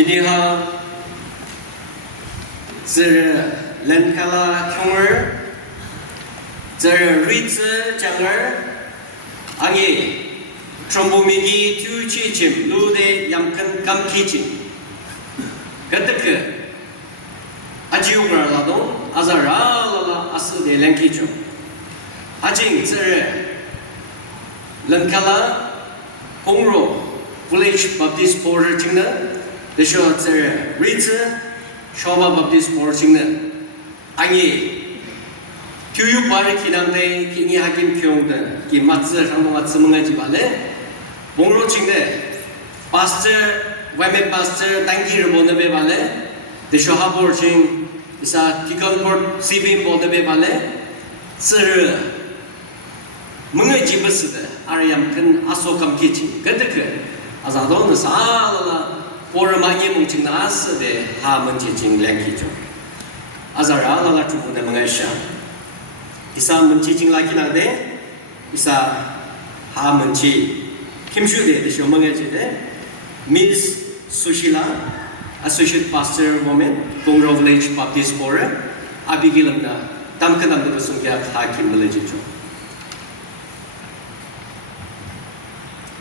비니하 저 렌칼라 형을 저 리츠 장을 아니 트롬보미기 튜치침 루데 얌큰 감키침 그때그 아지우그라라도 아자라라라 아스데 랭키죠 아징 저 렌칼라 홍로 village baptist porter 칭는 대쇼 저 리츠 쇼바 baptist porter 칭는 아니 교육 바를 기남대 기니 하긴 평등 기 맞즈 상동 맞즈 멍하지 발에 봉로 칭네 파스터 웨메 파스터 당기를 보는 배 발에 대쇼 하볼 칭 이사 디건포 시빈 보는 배 발에 쓰르 멍하지 버스다 아리암 큰 아소감 키칭 근데 아자도는 사라라 보르마니 뭉칭 나스데 하문지 칭 랭키죠 아자라라라 주부네 멍하샤 이사 문치 징라기나데 이사 하문치 김슈데 대쇼 멍해지데 미스 수실라 associate pastor woman 봉로 village baptist forum 아비길름다 담크남도 버송기야 하kim 밀레지죠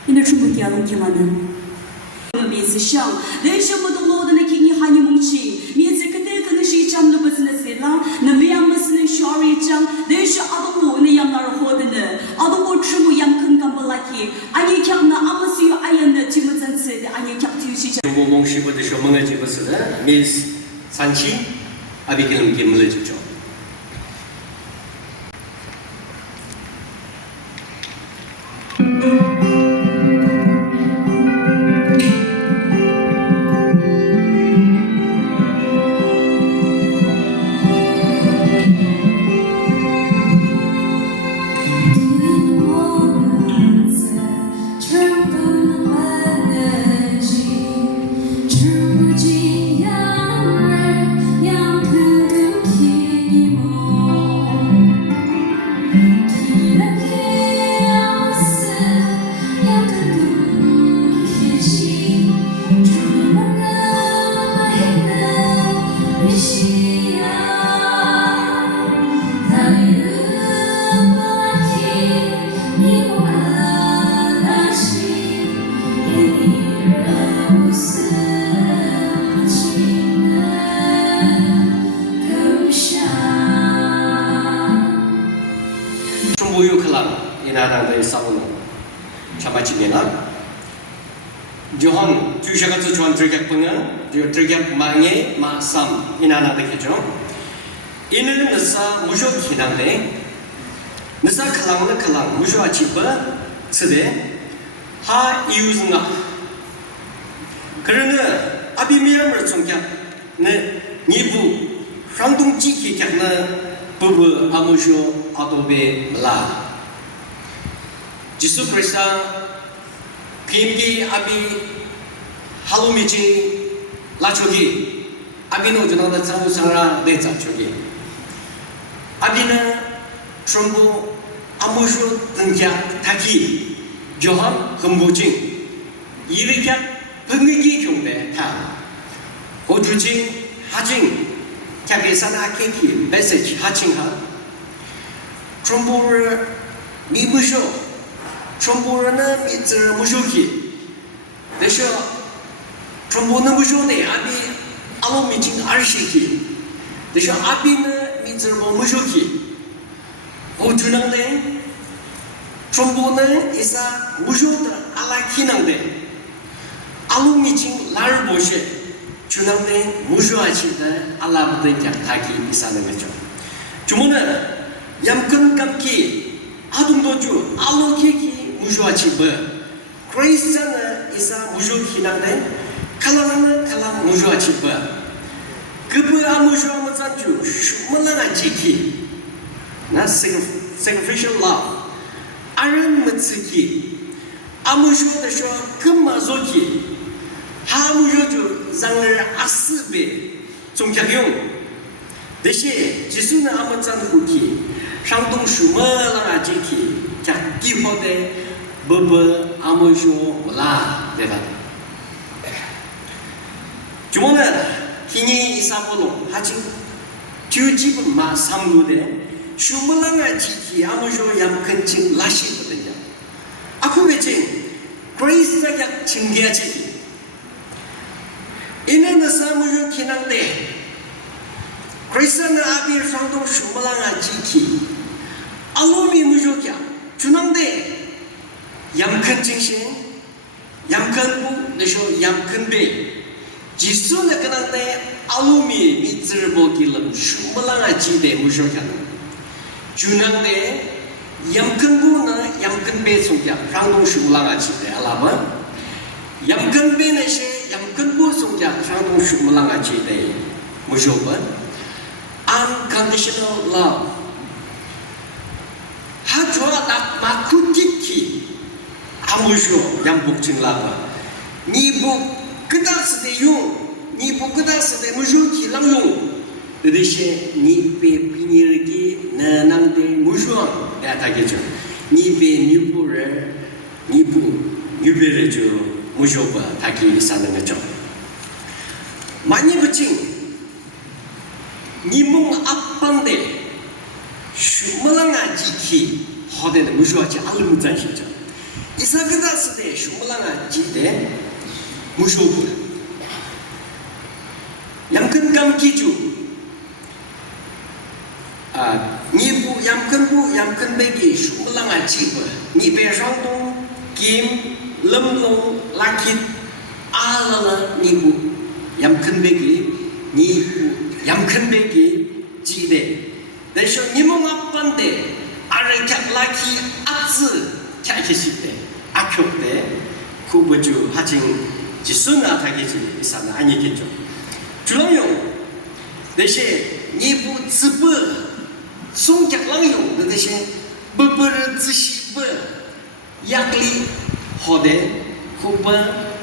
이날 충분히 안 오기만은 미스 샹 대쇼모도 로드네 기니 하니 뭉치 미스 그때 그는 시장도 버스네셀라 나미암스는 쇼리장 대쇼 아동모네 양나로 호드네 아동모 추무 양큰 감발라키 아니 캬나 아무시요 아연네 지무잔스 아니 캬투시 중고 몽시부 대쇼 멍해지 버스네 미스 산치 아비길름 김밀레지죠 중부유클랑 이나라의 싸우는 참아지게나 조한 주셔가지고 조한 들격방은 들격망의 마삼 이나라되겠죠 이는 느사 무쇼 기난데 느사 클랑은 클랑 무쇼아 치바 쓰되 하 이유승아 그러는 아비미람을 총격 네 니부 상동지 기격는 부부 아무쇼 아도베 몰라 지수 그리스다 김기 아비 할로미지 라초기 아비는 오전하다 장우상라 내자 초기 아비는 트럼보 아무쇼 등자 타기 조함 금부징 이르격 분위기 경배 타 호주징 하징 자기사나 케키 메시지 하칭하 트럼보를 미부쇼 트럼보는 미त्र 무쇼키 대쇼 트럼보는 무쇼네 아비 알로미징 알시키 대쇼 아비는 미त्र 무쇼키 오주낭데 트럼보는 이사 무쇼다 알라키낭데 알로미징 랄보쉐 주남대 무쇼아치다 알라부터 약타기 이사는 거죠 주문은 얌근 감기 아동도주 알로키기 무쇼아치 뭐 크리스찬은 이사 무쇼키난데 칼라는 칼라 무쇼아치 뭐 그부 아무쇼아무 잔주 슈물라나 지키 나 sacrificial love 아른 무츠키 아무쇼다쇼 금마소키 하무쇼주 장을 아스베 종착용 대신 지수는 아무찬 후키 상동 슈멀라나 지키 자 기호대 버버 아무쇼 몰라 내가 주모는 희니 이사보로 하지 듀집은 마 삼루데 슈물랑아 지키 아무쇼 얌큰칭 라시거든요. 아쿠베칭 그레이스자약 징계하지 이는 사무쇼 기낭데 그레이스는 아비의 상동 슈물랑아 지키 알로미 무쇼기야 주낭데 얌큰칭신 얌큰부 내쇼 얌큰베 지수는 그런데 알루미 밑을 보기는 슈물랑아지대 무쇼견 주낭데 얌큰부는 얌큰배 송자 상동 슈물랑아지대 알아봐 얌큰배는 얌큰부 송자 상동 슈물랑아지대 무쇼건 unconditional love 하주아 딱 마쿠티키 아무쇼 양복증라바 니복 그다스데 용 니복 그다스데 무쇼키 랑용 그듯이 니베 비니르기 나남데 무쇼 내다게죠 니베 뉴부를 니부 뉴베르죠 무쇼바 다기 사는 거죠 많이 붙인 니몽 앞반데 슈물랑아 지키 허데는 무쇼하지 알무잔시죠 이사그다스데 슈물랑아 지데 무쇼부 양큰감 기주 니부 양큰부 양큰배기 슈물랑아 지부 니베상동 김 럼롱 라킷 알라라 니부 양큰배기 니부 양큰배기 지데 대쇼 니몽 앞반데 아르캬 라키 앞즈 캬키시데 아쿄데 구부주 하징 지수나 타기지 이사는 아니겠죠. 주랑용 대신 니부 즈부 송작랑용 그 대신 버버르 즈시부 약리 호데 후번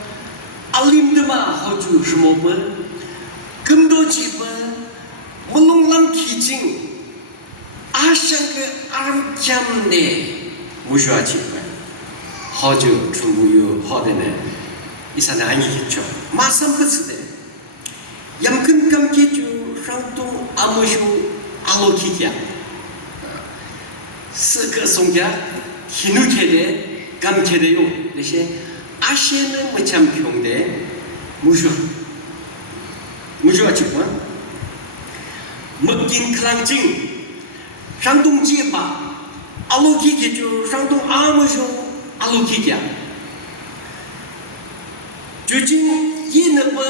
알림드마 호주 슈모번 금도지번 물롱람 키징 아샹그 아름캬네 무슈아지번 호주 중부유 호데네 이사는 아니겠죠. 마삼버스데 얌큰감기주 상동 아무쇼 알로키기야 스크송자 희누케데 감케데요 대신 아시에는 무참평데 무쇼아치권 먹긴 클랑징 상동지바 알로키기주 상동 아무쇼 알로키기야 주진 이는뭐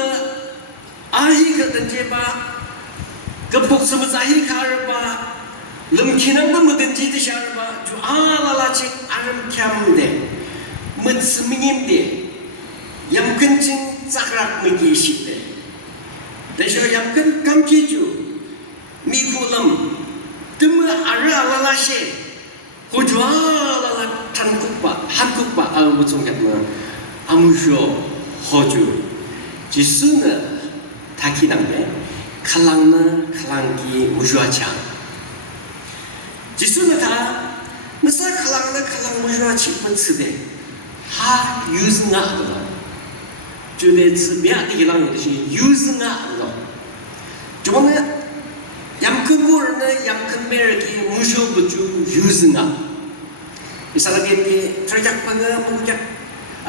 아히거든 제바 그 복수무 자히카르바 름키는 뭐든지 드셔봐 주 아라라직 아름캬문데 무스미님데 얌근진 짝락 무기시대 대셔 얌근 감기주 미구름 뜸을 아르알라라시 고주 아라라 한국바 무송겠나 아무쇼 호주 지수는 다키남데 칼랑는 칼랑기 무슈아창 지수는 다 무사 칼랑는 칼랑 무슈아치 번스데 하 유즈나 주대 츠미아디기랑 것이 유즈나 저번에 얌큰부르는 얌큰메르기 무슈부주 유즈나 이 사람이 트랙방을 무작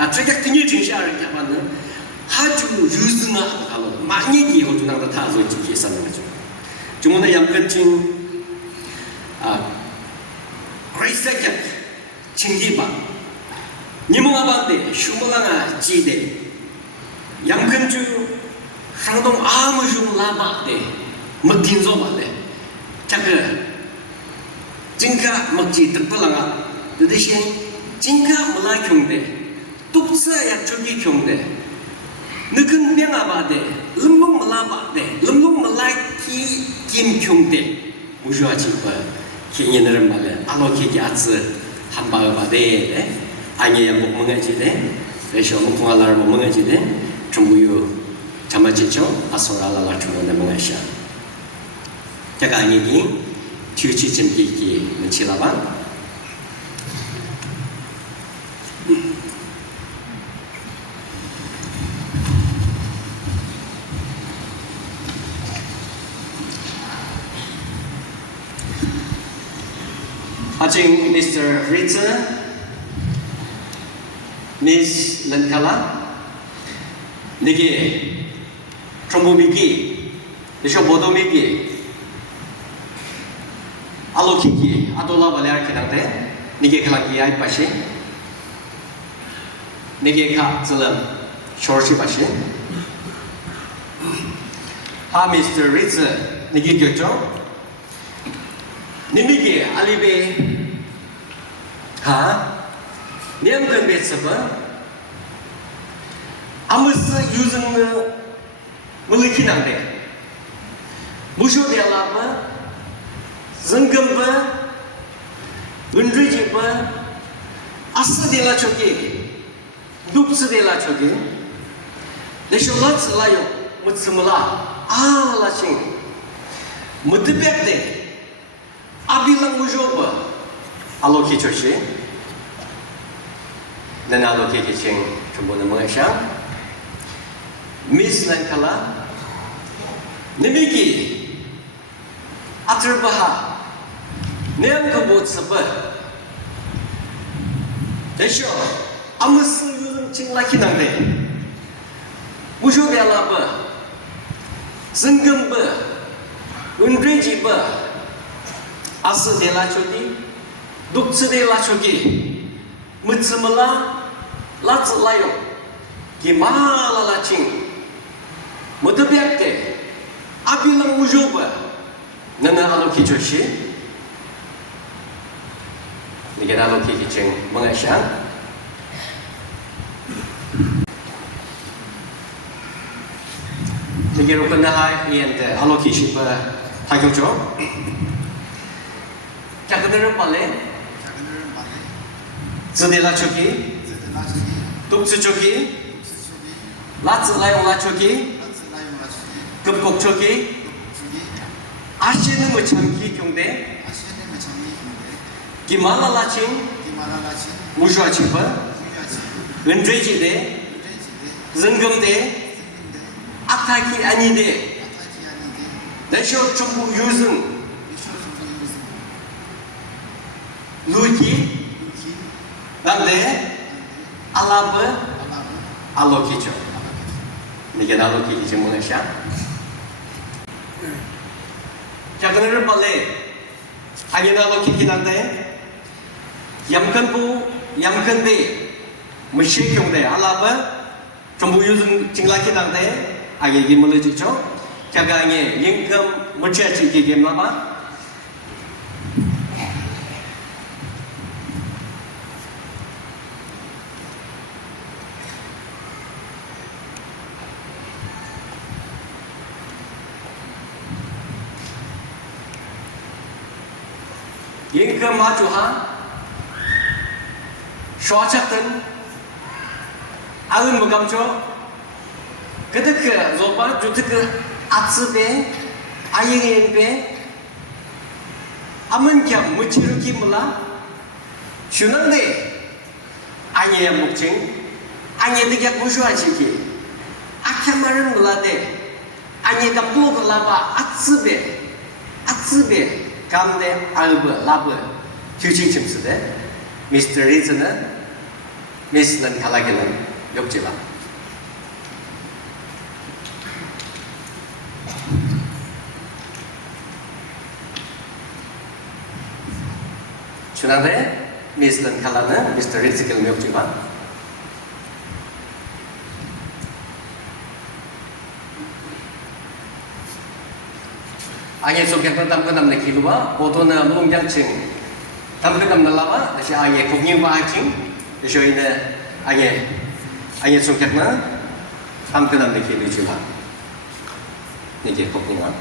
트랙 등일 증시하는 잡았는 하주 유즈나 하고 많이 기호 중앙도 다 솔직히 있었는 거죠. 주문의 얌근증 그레이스eket 칭기바 니몽아반데 슈물랑아 지데 얌근주 상동 아무중 라바데 먹긴조바데 자그 징카 먹지 득불랑아 그 대신 징카 몰라경데 뚝사 약초기 경대 느근 명아바데 름봉 몰라바데 름봉 몰라키 김 경대 무시하지 거 개인을 말해 알로키기 아츠 한바바데 아니야 목멍해지데 레쇼 목통알라를 목멍해지데 중부유 자마지죠 아소랄라라 중원에 멍해샤 제가 아니기 튜치 잼기기 문치라바 아직 Mr. Ritz, Miss Lenkala, 내게 트롬보미기, 내쇼 보도미기, 알로키기, 아돌라 발레아키당데, 내게 갈라기 아이파시, 내게 가슬럼 쇼르시바시, Mr. Ritz, 내게 겼죠? 니미기 알리베 니암근 베스버 아무스 유즈는 물리키난데 무쇼데라바 증금바 은리지바 아스데라 초기 눕스데라 초기 레쇼라츠라요 무츠물라 알라싱 무드백데 Abilang mujoba aloki choshi dan aloki kicing kembali mengasang Miss Lenkala nimiki aterbaha nem kebut sebab desho amusu yulung cing laki nangde mujoba alaba zenggamba undrejiba Asa de la chogi, dukse de la chogi, mutsumala, lats layo, gimala la ching, mudabiakte, abilang mujoba, nana aloki choshi, nigan aloki kiching mengasang, nigan rupanahai iente aloki shiba tagyongcho. 자그들은 발레, zedela choki, dukse choki, lats layo la choki, 급곡 choki, 아시는 무참기 경대, 기말라 라칭, 무슈아 치파, 은퇴지대, 증금대, 악타기 아니대, 내쇼 중국 유승. Luki, Nande, Alaba, Alokicho. Nigan aloki kicho mengasang. Jangan balik. Hanya aloki kinande. Yamkan bu, yamkan be. Mesyik yang de alaba. Cumbu yuzung cinglaki nande. Agi gimana cico. Jangan yengkam mencari gigim lama. Yang kemajuan, suacatan, aun mengamco, ketika zopa jutek atsbe, ayengbe, aman kiam menciruki mula, sunande, ayem mukcing, ayem tiga musuh ciki, akamaran melade, ayem kampung kelapa atsbe, atsbe. 감대 알브 라브 규칙 침수대 미스터 리즈는 미스는 갈라기는 욕지라 주나데 미스는 갈라는 미스터 리즈는 욕지라 Ayat sukyat tam kenam nak kilua, potona melungjang cing. Tam kenam nalawa, nasi ayat kukning ba cing. Nasi ini ayat sukyat na tam kenam nak kilu cula. Niki kukning ba.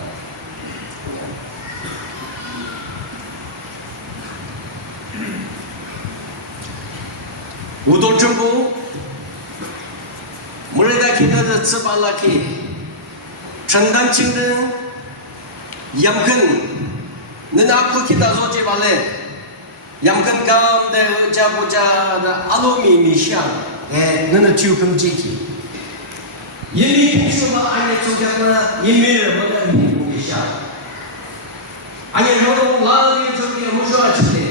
Udon jumbo, mulai dah kita dah sebalaki, cendang cingdeng. Yamkan, nena aku kita zoce balik. Yamkan kam de jabuja da alomi misiang, nena cium ciki. Yemi cuma ayat sujana yemi mana ni misiang. Ayat orang lalu yang cuma musuh ciki.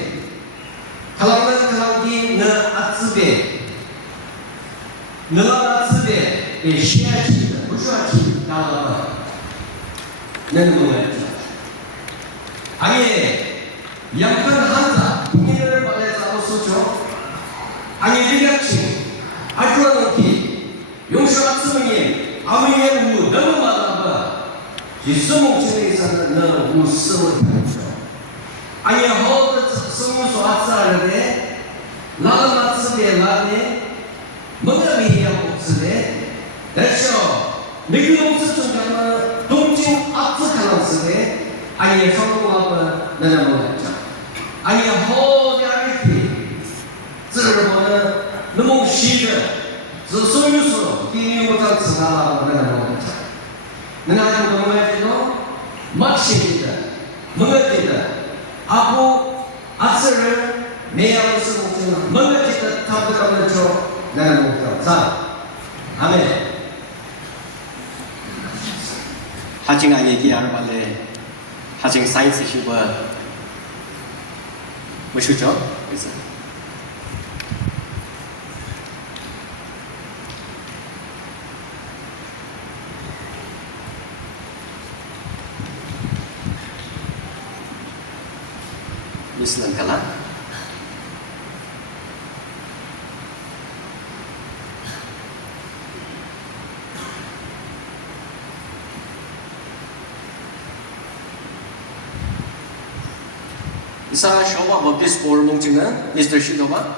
kalangna kalangi na atsbe na atsbe e shiachi mushachi dala nen mongaya 아예 약간 한자 국민을 발레자로 쓰죠. 아예 리각시 아주아노키 용수아 스승님 아무의 우 너무 많아봐 지수몽층에서는 너 우승을 하죠. 아예 허드 성무소 아싸르데 라마츠데 라네 뭔가미야 옥스데 대쇼 미국옥스 중간은 동진 아트칼랑스데 아니 성공하면 내가 뭐겠죠? 아니 허대하겠지. 저러면은 너무 싫어. 저 소유수로 기능보다 쓰나라고 내가 뭐겠죠? 내가 좀 뭐겠지도 막시기다, 뭐겠지다. 아부 아스를 매야로 쓰고 뭐겠지다 탑들어가는 쪽 내가 뭐겠죠? 자, 아멘. 하징아 얘기하는 발레. 하징 사이언스 히버 뭐시죠? 그래서 미스는 갈라 Isa Shoba Baptist Board Mongchingna, Mr. Shidoba.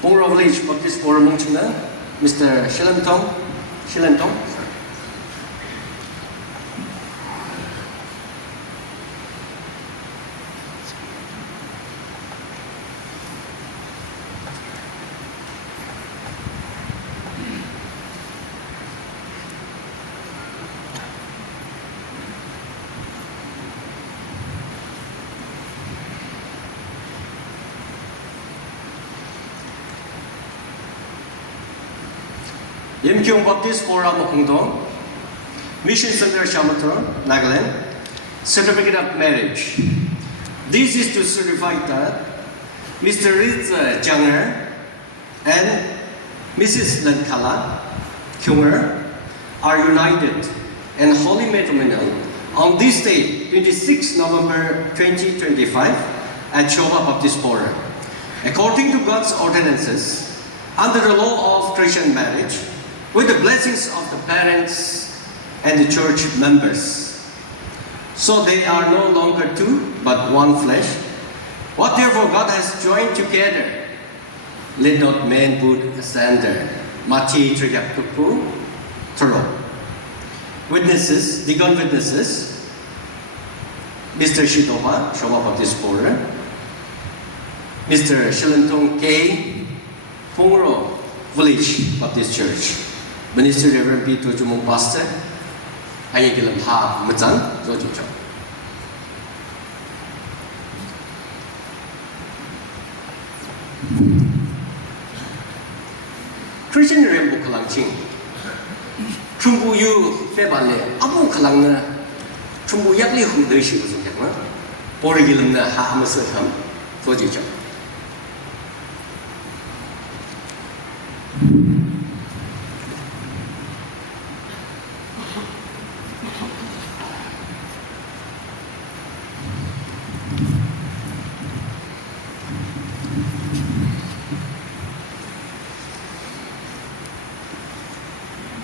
Pongro Village Baptist Board Mongchingna, Mr. Shilantong. Yimkyung Baptist Forum Kungdong, Mission Center Shamatron, Nagaland, Certificate of Marriage. This is to certify that Mr. Ritza Janger and Mrs. Lankala Kyunger are united and holy matrimonial on this day, 26 November 2025, at Shoba Baptist Forum. According to God's ordinances, under the law of Christian marriage, with the blessings of the parents and the church members. So they are no longer two, but one flesh. What therefore God has joined together, let not man put asunder. Mati Trigapkupu Toro. Witnesses, Digon witnesses, Mr. Shidoba, Shoba Baptist Forum, Mr. Shilantong K, Pongro Village Baptist Church. Minister Reverend Peter Jumong Pastor, ay gilam ha mazang zo jicho. Christian Rainbow Kalangching, Chumbu yu febale, abu kalangna, Chumbu yakli hum deshi uzungakna, Pori gilam na ha masaham zo jicho.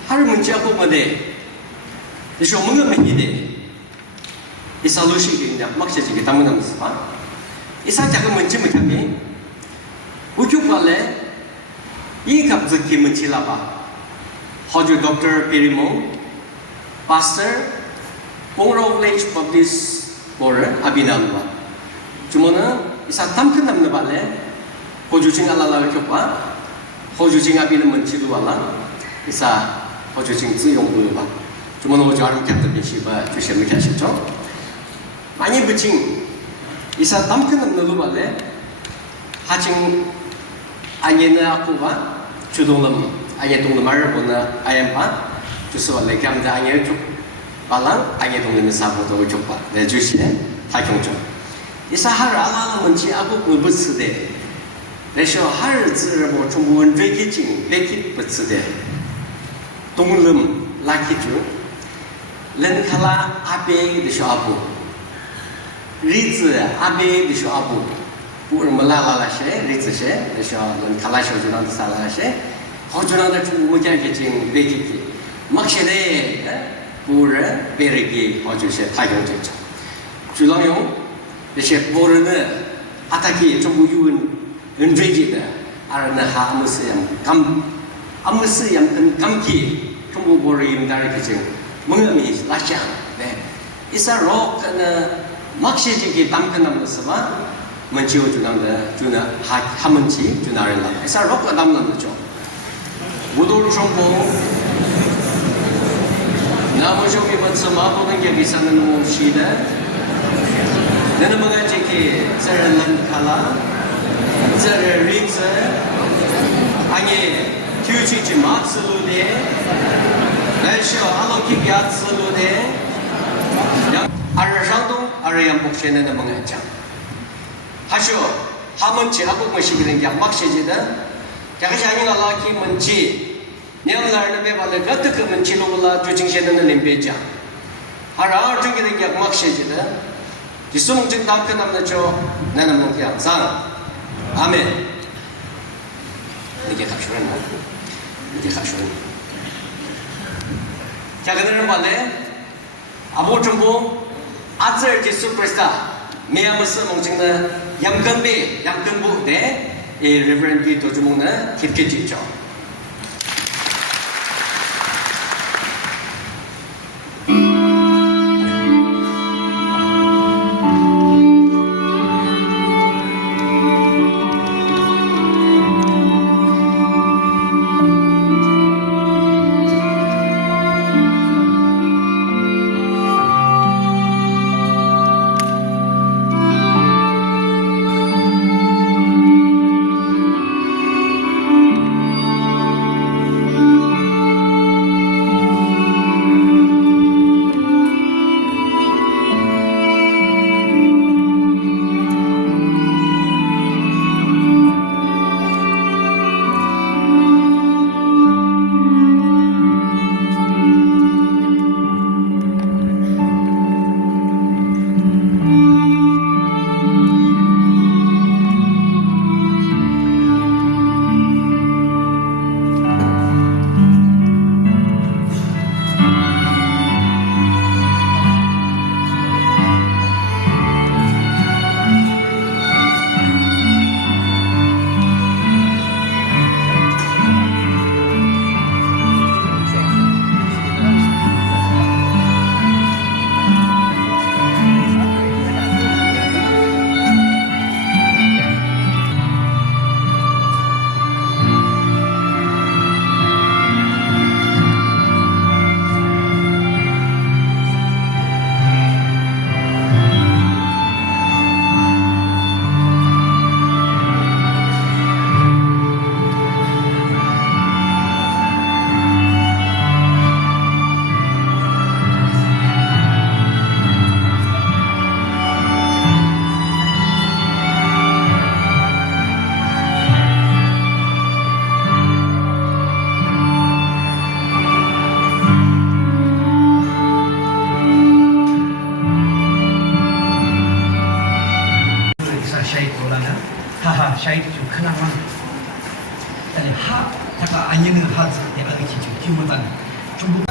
하루 문자 보면데 이제 뭔가 맨이데 이 솔루션이 그냥 막셔지게 담는다면서 봐. 이 사자가 뭔지 못하면 우주 발레 이 갑자기 문치라 봐. 허주 Dr. Perimo, Pastor, Pongro Village Baptist Board Abinalwa. 주모는 이사 탐큰 남는 발레 호주징 알라라 교과 호주징 아비는 문치도 발라 이사 호주징 쓰용도 봐. 주모는 호주 아름 캡터빈 시바 주시면 계시죠? 많이 붙인 이사 탐큰 남는 발레 하징 아니는 아쿠바 주동lâm 아예 동lâm 말을 보나 아엠바 주스 발레 감자 아예 쭉 발랑 아예 동lâm 사고도 쭉 봐. 내 주시에 다경죠. isa har ala mun ci abu mu butsu de da sho har zira mo chung won reki jing beki butsu de donglum laki ju len khala abe de sho abu ri zi abe de sho abu pu ma la la she ri zi she de sho len khala sho ju na sa la she ho ju na da chung wo ja ge jing beki ki mak she de pu re beregi ho ju she ta yong je cha ju lang yong de she pu re ne ataki chung bu yun en reji de ar na ha mu se yam kam am se yam kam ki chung bu bo re yim da re ke mung mi la chang de isa rock na mak she ji ki tam kan nam se ba man chi ju nam de ju na ha man chi ju na re la isa rock ka dam nam jo bu do chung bu na mo jo ki man sa ma bo nang ge san na mo shi de na ma ga ji ki sa ran lan kala za re ri za ani tu chi chi ma su lu de来说，阿拉去家吃路的，二上东二阳不现在的么个讲，还说他们去阿不么是个人家马些的，这个下面阿拉去门去，娘来那边把那个这个门去路了，就今现在的人别讲，还让二这个人家马些的，就送进当跟他们说，那能不讲上，阿门。你给他说呢？你给他说呢？ 자, 그들은 말래 아보 정보 아zer 지 슈퍼스타 메아무스 몽칭나 양근비 양근부 네 리버런디 도주몽나 깊게 짓죠. 하하 샤이드 좀 크나마 아니 하 잠깐 안녕은 하즈 내가 그치 좀 기분만 중국